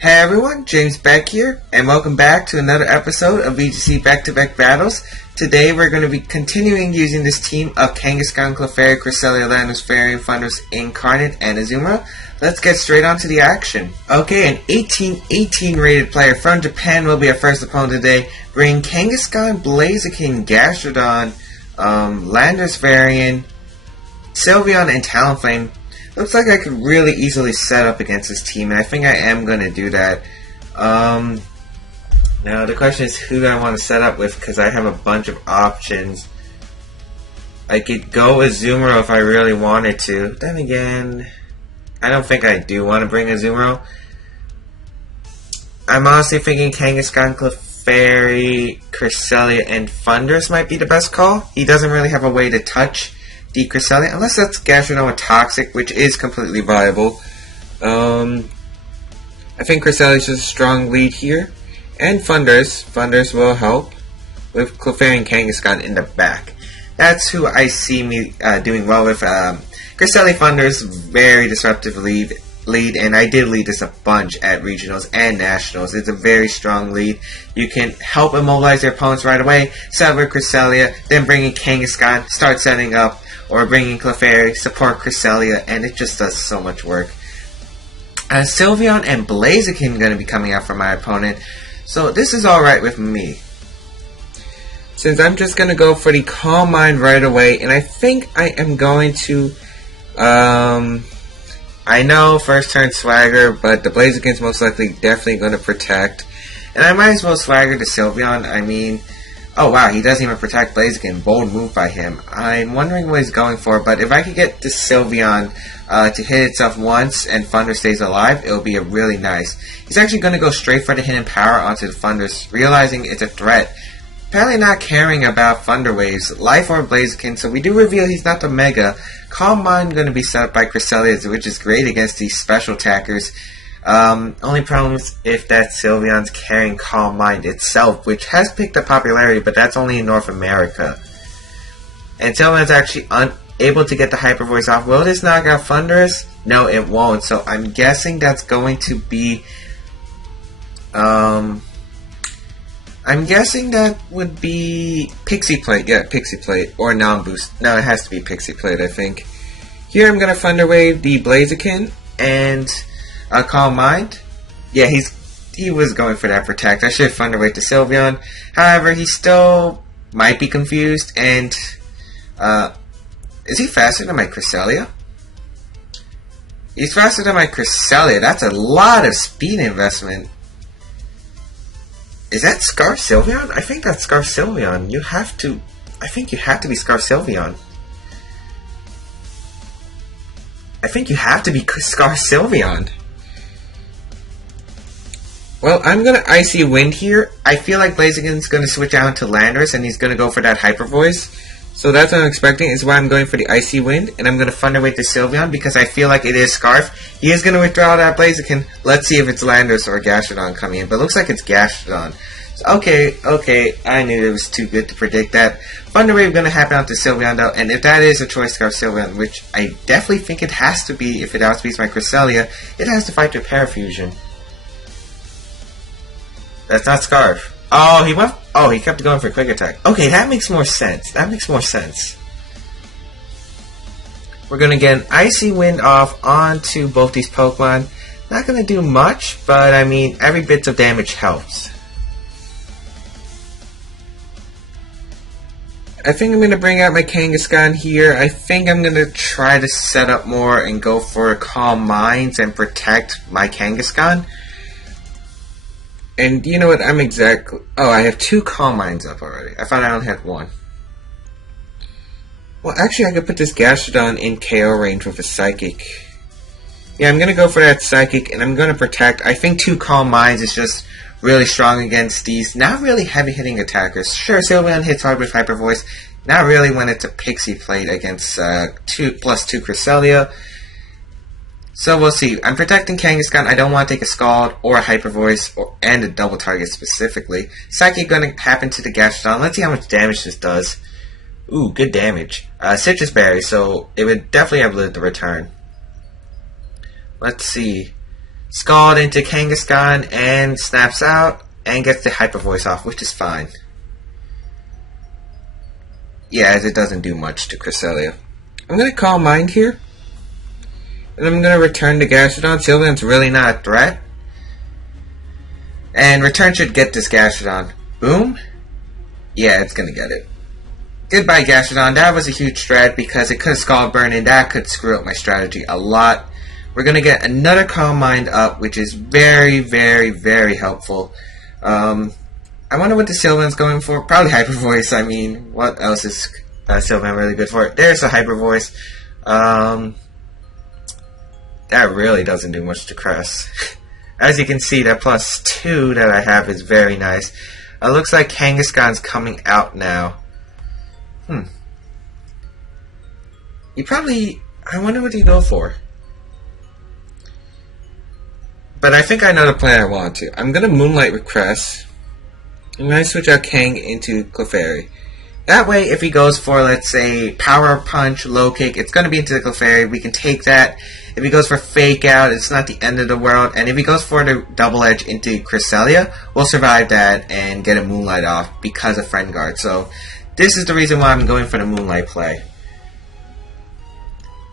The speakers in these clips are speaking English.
Hey everyone, James Baek here, and welcome back to another episode of VGC Baek Battles. Today we're going to be continuing using this team of Kangaskhan, Clefairy, Cresselia, Landorus, Fairy, Funders, Incarnate, and Azumarill. Let's get straight on to the action. Okay, an 18 rated player from Japan will be our first opponent today, bringing Kangaskhan, Blaziken, Gastrodon, Landorus Varian, Sylveon, and Talonflame. Looks like I could really easily set up against this team, and I think I am going to do that. Now, the question is who do I want to set up with, because I have a bunch of options. I could go Azumarill if I really wanted to. Then again, I don't think I do want to bring Azumarill. I'm honestly thinking Kangaskhan, Clefairy, Cresselia, and Funders might be the best call. He doesn't really have a way to touch the Cresselia, unless that's Gastrodon with Toxic, which is completely viable. I think Cresselia is just a strong lead here. And Funders will help with Clefairy and Kangaskhan in the back. That's who I see me doing well with. Cresselia Funders, very disruptive lead, and I did lead this a bunch at regionals and nationals. It's a very strong lead. You can help immobilize your opponents right away, set up with Cresselia, then bring in Kangaskhan, start setting up, or bringing Clefairy, support Cresselia, and it just does so much work. Sylveon and Blaziken are going to be coming out for my opponent, so this is alright with me. Since I'm just going to go for the Calm Mind right away, and I think I am going to, I know first turn Swagger, but the Blaziken's most likely definitely going to protect, and I might as well Swagger the Sylveon. I mean, oh wow, he doesn't even protect Blaziken. Bold move by him. I'm wondering what he's going for, but if I could get the Sylveon to hit itself once and Thunder stays alive, it'll be a really nice. He's actually going to go straight for the hidden power onto the Thunders, realizing it's a threat. Apparently not caring about Thunder Waves. Life Orb Blaziken, so we do reveal he's not the Mega. Calm Mind going to be set up by Cresselia, which is great against these special attackers. Only problem is if that Sylveon's carrying Calm Mind itself, which has picked up popularity, but that's only in North America. And Sylveon's actually unable to get the Hyper Voice off. Will this knock out Thunders? No, it won't. So I'm guessing that's going to be, I'm guessing that would be Pixie Plate. Yeah, Pixie Plate. Or Non-Boost. No, it has to be Pixie Plate, I think. Here I'm going to Thunder Wave the Blaziken and Calm Mind. Yeah, he was going for that Protect. I should have Thunder Wave to Sylveon. However, he still might be confused. And is he faster than my Cresselia? He's faster than my Cresselia. That's a lot of speed investment. Is that Scarf Sylveon? I think that's Scarf Sylveon. You have to. I think you have to be Scarf Sylveon. I think you have to be Scarf Sylveon. Well, I'm going to Icy Wind here. I feel like Blaziken's going to switch out to Landorus, and he's going to go for that Hyper Voice. So that's what I'm expecting, is why I'm going for the Icy Wind, and I'm going to Thunder Wave the Sylveon, because I feel like it is Scarf. He is going to withdraw that Blaziken. Let's see if it's Landorus or Gastrodon coming in, but it looks like it's Gastrodon. So, okay, I knew it was too good to predict that. Thunder Wave going to happen out to Sylveon, though, and if that is a choice Scarf Sylveon, which I definitely think it has to be if it outspeeds my Cresselia, it has to fight through Parafusion. That's not Scarf. Oh, he went. Oh, he kept going for Quick Attack. Okay, that makes more sense. We're gonna get an Icy Wind off onto both these Pokemon. Not gonna do much, but I mean, every bit of damage helps. I think I'm gonna bring out my Kangaskhan here. I think I'm gonna try to set up more and go for Calm Minds and protect my Kangaskhan. And you know what, oh, I have 2 Calm Minds up already. I thought I only had 1. Well, actually, I could put this Gastrodon in KO range with a Psychic. Yeah, I'm going to go for that Psychic, and I'm going to protect. I think 2 Calm Minds is just really strong against these not really heavy-hitting attackers. Sure, Sylveon hits hard with Hyper Voice. Not really when it's a Pixie Plate against +2 Cresselia. So we'll see. I'm protecting Kangaskhan. I don't want to take a Scald or a Hyper Voice and a double target specifically. Psychic going to happen to the Gastrodon. Let's see how much damage this does. Ooh, good damage. Citrus Berry, so it would definitely have lived the return. Let's see. Scald into Kangaskhan and snaps out and gets the Hyper Voice off, which is fine. Yeah, as it doesn't do much to Cresselia. I'm going to Calm Mind here. And I'm going to return to Gastrodon. Sylveon's really not a threat. And return should get this Gastrodon. Boom. Yeah, it's going to get it. Goodbye, Gastrodon. That was a huge strat because it could have Scald Burn and that could screw up my strategy a lot. We're going to get another Calm Mind up, which is very, very, very helpful. I wonder what the Sylveon's going for. Probably Hyper Voice. I mean, what else is Sylveon really good for? There's a Hyper Voice. That really doesn't do much to Cress. As you can see, that +2 that I have is very nice. Looks like Kangaskhan's coming out now. You probably... I wonder what you go for. But I think I know the plan I want to. I'm going to Moonlight with Cress. I'm going to switch out Kang into Clefairy. That way, if he goes for, let's say, Power Punch, Low Kick, it's going to be into the Clefairy. We can take that. If he goes for Fake Out, it's not the end of the world. And if he goes for the Double Edge into Cresselia, we'll survive that and get a Moonlight off because of Friend Guard. So, this is the reason why I'm going for the Moonlight play.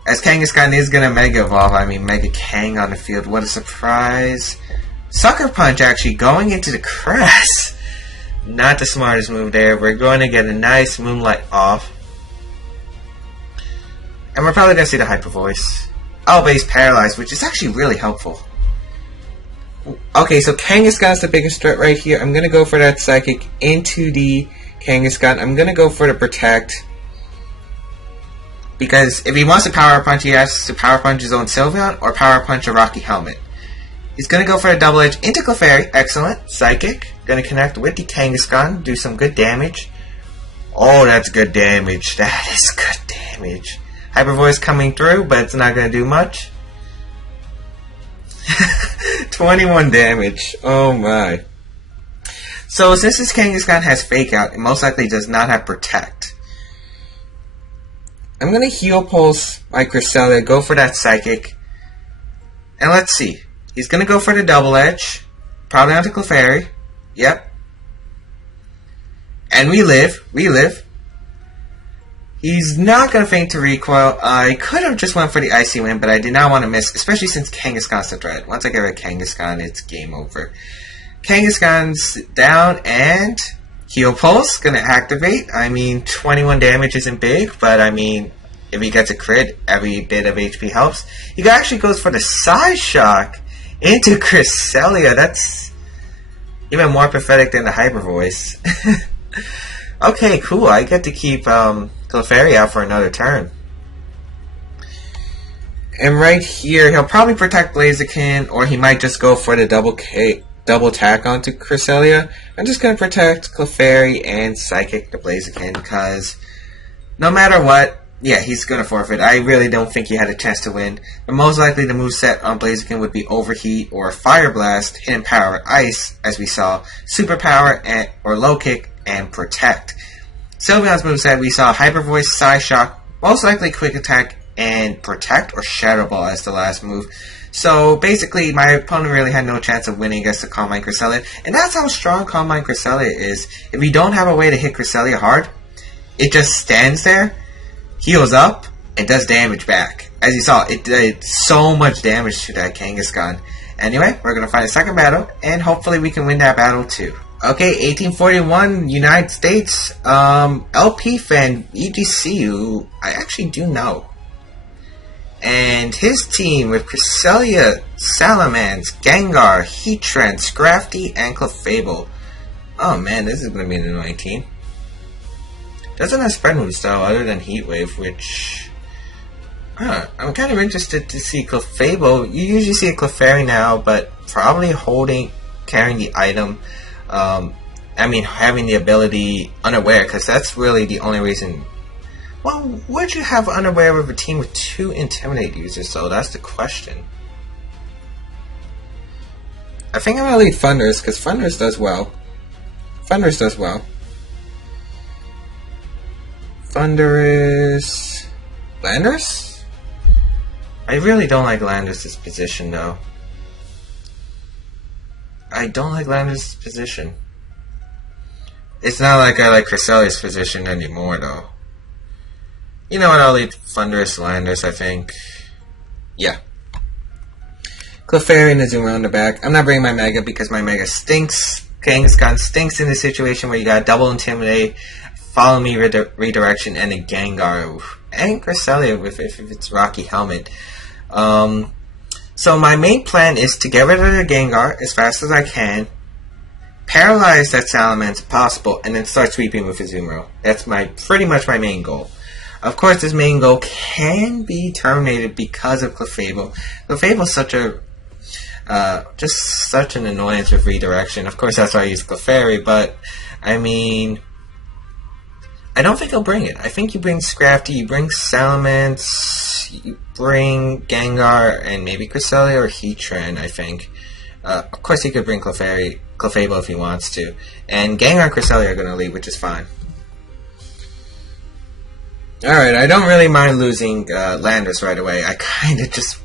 As Kangaskhan is going to Mega Evolve, I mean Mega Kang on the field, what a surprise. Sucker Punch actually going into the Cress. Not the smartest move there. We're going to get a nice Moonlight off. And we're probably going to see the Hyper Voice. Oh, but he's paralyzed, which is actually really helpful. Okay, so Kangaskhan's the biggest threat right here. I'm going to go for that Psychic into the Kangaskhan. I'm going to go for the Protect. Because if he wants to Power Punch, he has to Power Punch his own Sylveon or Power Punch a Rocky Helmet. He's going to go for a Double Edge into Clefairy. Excellent. Psychic. Going to connect with the Kangaskhan. Do some good damage. Oh, that's good damage. That is good damage. Hyper Voice coming through, but it's not going to do much. 21 damage. Oh my. So since this Kangaskhan has Fake Out, it most likely does not have Protect. I'm going to Heal Pulse my Cresselia, go for that Psychic. And let's see. He's going to go for the Double Edge. Probably onto Clefairy. Yep. And we live. We live. He's not going to feint to recoil. I could have just went for the Icy Wind, but I did not want to miss, especially since Kangaskhan's the threat. Once I get rid of Kangaskhan, it's game over. Kangaskhan's down, and Heal Pulse going to activate. I mean, 21 damage isn't big, but I mean, if he gets a crit, every bit of HP helps. He actually goes for the Side Shock into Cresselia. That's even more pathetic than the Hyper Voice. Okay, cool. I get to keep Clefairy out for another turn. And right here, he'll probably protect Blaziken, or he might just go for the double attack onto Cresselia. I'm just going to protect Clefairy and Psychic the Blaziken, because no matter what, yeah, he's going to forfeit. I really don't think he had a chance to win. But most likely the moveset on Blaziken would be Overheat or Fire Blast, Hidden Power, Ice, as we saw, Super Power, or Low Kick, and Protect. Sylveon's moveset, we saw Hyper Voice, Side Shock, most likely Quick Attack, and Protect, or Shadow Ball as the last move. So basically, my opponent really had no chance of winning against the Calm Mind Cresselia, and that's how strong Calm Mind Cresselia is. If you don't have a way to hit Cresselia hard, it just stands there, heals up, and does damage back. As you saw, it did so much damage to that Kangaskhan. Anyway, we're going to find a second battle, and hopefully we can win that battle too. Okay, 1841, United States, LP fan, VGC, who I actually do know. And his team with Cresselia, Salamence, Gengar, Heatran, Scrafty, and Clefable. Oh man, this is going to be an annoying team. Doesn't have spread moves though, other than Heat Wave, which... I'm kind of interested to see Clefable. You usually see a Clefairy now, but probably carrying the item. I mean, having the ability Unaware, because that's really the only reason... Well, would you have Unaware with a team with 2 Intimidate users, though? That's the question. I think I'm going to lead Thundurus, because Thundurus does well. Thundurus does well. Thundurus... Landorus? I really don't like Landorus' position, though. I don't like Landor's position. It's not like I like Cresselia's position anymore, though. You know what, I'll leave Thunderous Landorus, I think. Yeah. Clefairy and Azumarill on the back. I'm not bringing my Mega because my Mega stinks. Kangaskhan stinks in the situation where you got double Intimidate, Follow Me Redirection, and a Gengar. And Cresselia if it's Rocky Helmet. So my main plan is to get rid of the Gengar as fast as I can, paralyze that Salamence if possible, and then start sweeping with Azumarill. That's pretty much my main goal. Of course, this main goal can be terminated because of Clefable. Clefable is just such an annoyance with redirection. Of course, that's why I use Clefairy, but I mean, I don't think he'll bring it. I think you bring Scrafty, you bring Salamence, you bring Gengar, and maybe Cresselia or Heatran, I think. Of course, he could bring Clefable if he wants to. And Gengar and Cresselia are going to leave, which is fine. Alright, I don't really mind losing Landorus right away. I kind of just...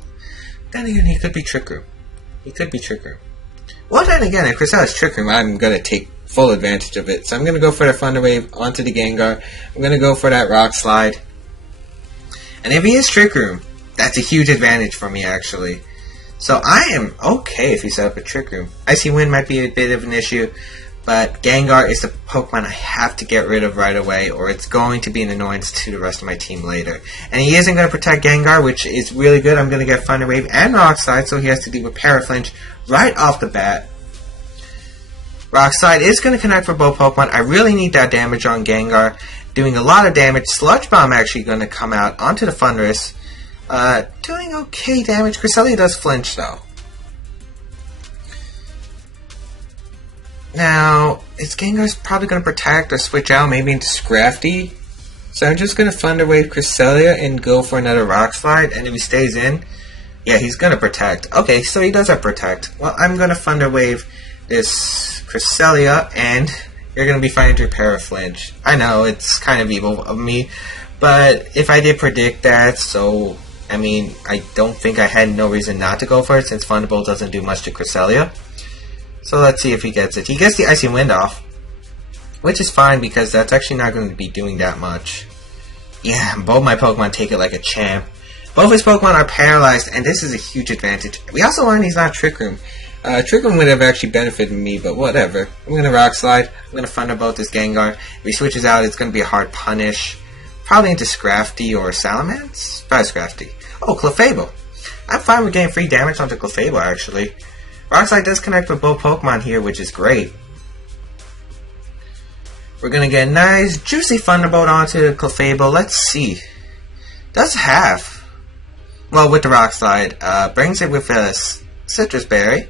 Then again, he could be Trick Room. He could be Trick Room. Well, then again, if Cresselia's Trick Room, I'm going to take full advantage of it. So I'm going to go for the Thunder Wave onto the Gengar. I'm going to go for that Rock Slide. And if he is Trick Room, that's a huge advantage for me, actually. So I am okay if he set up a Trick Room. Icy Wind might be a bit of an issue, but Gengar is the Pokemon I have to get rid of right away, or it's going to be an annoyance to the rest of my team later. And he isn't going to protect Gengar, which is really good. I'm going to get Thunder Wave and Rock Slide, so he has to deal with Paraflinch right off the bat. Rock Slide is going to connect for both Pokemon. I really need that damage on Gengar. Doing a lot of damage. Sludge Bomb actually going to come out onto the Thunderous. Doing okay damage. Cresselia does flinch, though. Now, is Gengar's probably going to protect or switch out maybe into Scrafty? So I'm just going to Thunder Wave Cresselia and go for another Rock Slide. And if he stays in, yeah, he's going to protect. Okay, so he does have protect. Well, I'm going to Thunder Wave this Cresselia, and you're going to be fighting through Paraflinch. I know, it's kind of evil of me, but if I did predict that, so, I mean, I don't think I had no reason not to go for it, since Thunderbolt doesn't do much to Cresselia. So let's see if he gets it. He gets the Icy Wind off, which is fine, because that's actually not going to be doing that much. Yeah, both my Pokemon take it like a champ. Both his Pokemon are paralyzed, and this is a huge advantage. We also learned he's not Trick Room. Trick Room would have actually benefited me, but whatever. I'm going to Rock Slide. I'm going to Thunderbolt this Gengar. If he switches out, it's going to be a hard punish. Probably into Scrafty or Salamence? Probably Scrafty. Oh, Clefable. I'm fine with getting free damage onto Clefable, actually. Rock Slide does connect with both Pokemon here, which is great. We're going to get a nice, juicy Thunderbolt onto Clefable. Let's see. Does have. Well, with the Rock Slide. Brings it with a Citrus Berry.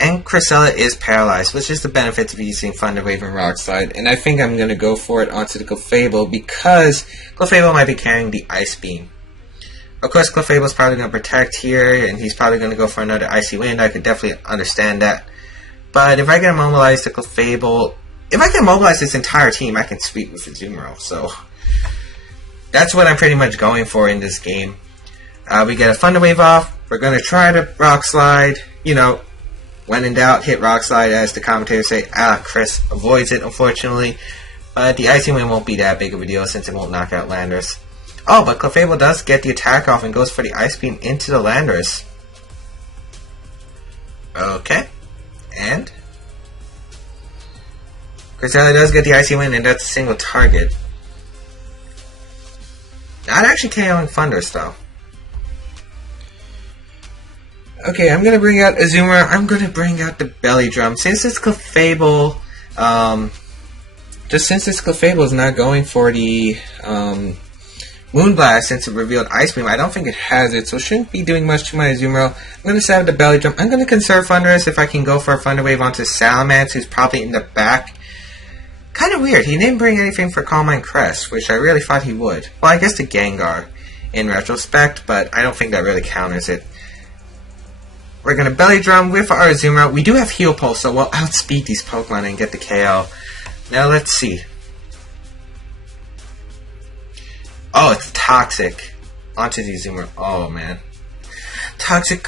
And Cresselia is paralyzed, which is the benefits of using Thunder Wave and Rock Slide. And I think I'm going to go for it onto the Clefable because Clefable might be carrying the Ice Beam. Of course, Clefable is probably going to protect here, and he's probably going to go for another Icy Wind. I could definitely understand that. But if I can immobilize the Clefable, if I can immobilize this entire team, I can sweep with Azumarill. So that's what I'm pretty much going for in this game. We get a Thunder Wave off. We're going to try to Rock Slide. You know, when in doubt, hit Rock Slide, as the commentators say. Chris avoids it, unfortunately. But the Icy Wind won't be that big of a deal since it won't knock out Landorus. Oh, but Clefable does get the attack off and goes for the Ice Beam into the Landorus. Okay. And Cresselia does get the Icy Wind, and that's a single target. Not actually KOing Thunderous, though. Okay, I'm going to bring out Azumarill. I'm going to bring out the Belly Drum. Since it's Clefable, since it's Clefable is not going for the Moonblast, since it revealed Ice Beam, I don't think it has it, so it shouldn't be doing much to my Azumarill. I'm going to set up the Belly Drum. I'm going to conserve Thunderous if I can go for a Thunder Wave onto Salamence, who's probably in the back. Kind of weird. He didn't bring anything for Calm Mind Crest, which I really thought he would. Well, I guess the Gengar in retrospect, but I don't think that really counters it. We're going to Belly Drum with our Azumarill. We do have Heal Pulse, so we'll outspeed these Pokemon and get the KO. Now let's see. Oh, it's Toxic. Onto the Azumarill. Oh, man. Toxic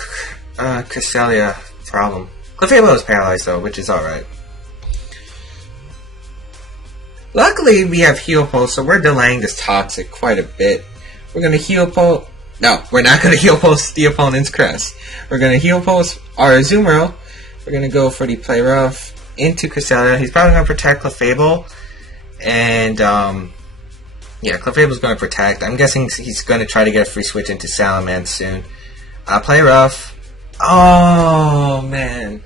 Cresselia problem. Clefable is paralyzed though, which is alright. Luckily, we have Heal Pulse, so we're delaying this Toxic quite a bit. We're going to Heal Pulse... No, we're not going to Heal Pulse the opponent's Crest. We're going to Heal Pulse our Azumarill. We're going to go for the Play Rough into Cresselia. He's probably going to protect Clefable. And, yeah, Clefable's going to protect. I'm guessing he's going to try to get a free switch into Salamence soon. Play Rough. Oh, man.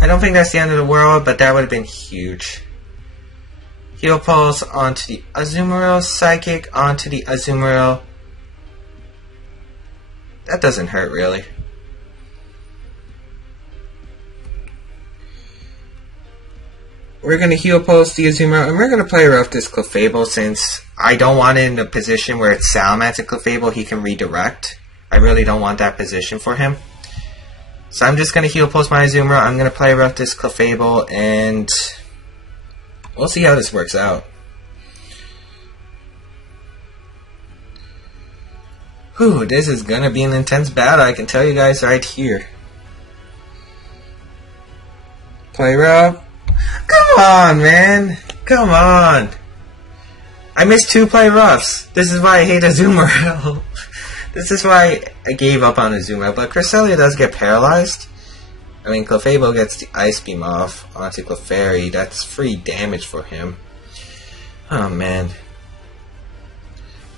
I don't think that's the end of the world, but that would have been huge. Heal Pulse onto the Azumarill, Psychic onto the Azumarill. That doesn't hurt, really. We're going to Heal Pulse the Azumarill, and we're going to Play Rough this Clefable, since I don't want it in a position where it's Salamence and Clefable he can redirect. I really don't want that position for him. So I'm just going to Heal Pulse my Azumarill, I'm going to Play Rough this Clefable, and... we'll see how this works out. Whew, this is gonna be an intense battle, I can tell you guys right here. Play Rough. Come on, man. Come on. I missed 2 Play Roughs. This is why I hate Azumarill. This is why I gave up on Azumarill. But Cresselia does get paralyzed. I mean, Clefable gets the Ice Beam off onto Clefairy. That's free damage for him. Oh, man.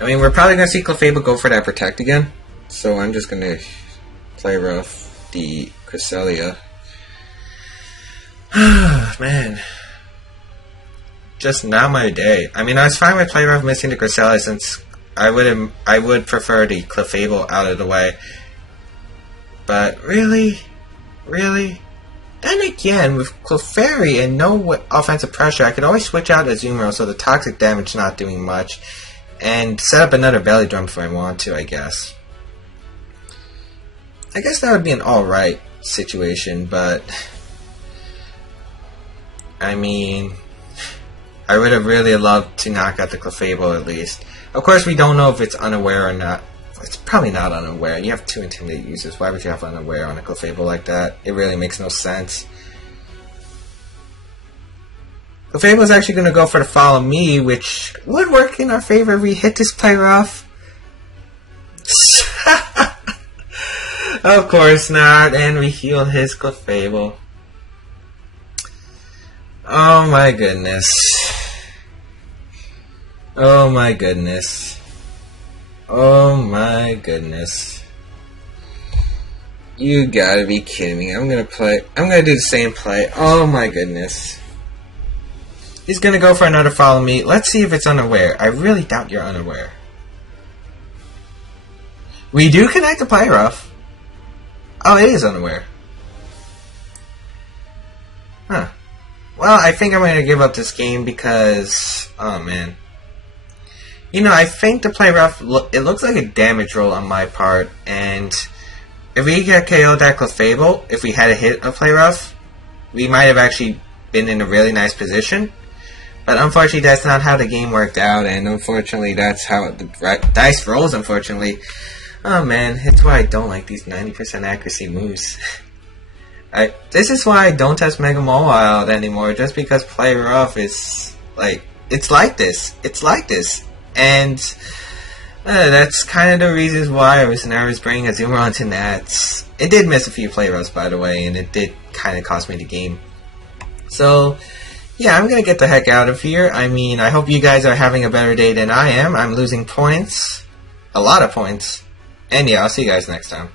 I mean, we're probably going to see Clefable go for that Protect again. So I'm just going to Play Rough the Cresselia. Man. Just not my day. I mean, I was fine with Play Rough missing the Cresselia, since I would prefer the Clefable out of the way. But really? Really? Then again, with Clefairy and no offensive pressure, I could always switch out Azumarill so the toxic damage not doing much, and set up another Belly Drum if I want to, I guess. I guess that would be an alright situation, but... I mean... I would have really loved to knock out the Clefable at least. Of course, we don't know if it's unaware or not. It's probably not unaware. You have 2 Intimidate users. Why would you have unaware on a Clefable like that? It really makes no sense. Clefable is actually going to go for the Follow Me, which would work in our favor if we hit this Play Rough. Of course not, and we heal his Clefable. Oh my goodness. Oh my goodness. Oh my goodness. You gotta be kidding me. I'm gonna do the same play. Oh my goodness. He's gonna go for another Follow Me. Let's see if it's unaware. I really doubt you're unaware. We do connect the Play Rough. Oh, it is unaware. Huh. Well, I think I'm gonna give up this game because... oh man. You know, I think the Play Rough, it looks like a damage roll on my part, and if we get KO'd that Clefable, if we had a hit of Play Rough, we might have actually been in a really nice position. But unfortunately, that's not how the game worked out, and unfortunately, that's how the dice rolls, unfortunately. Oh man, it's why I don't like these 90% accuracy moves. This is why I don't test Mega Mawile anymore, just because Play Rough is, like, it's like this. It's like this. And that's kind of the reasons why I was nervous bringing Azumarill onto Nats. It did miss a few Play Roughs, by the way, and it did kind of cost me the game. So, yeah, I'm going to get the heck out of here. I mean, I hope you guys are having a better day than I am. I'm losing points. A lot of points. And yeah, I'll see you guys next time.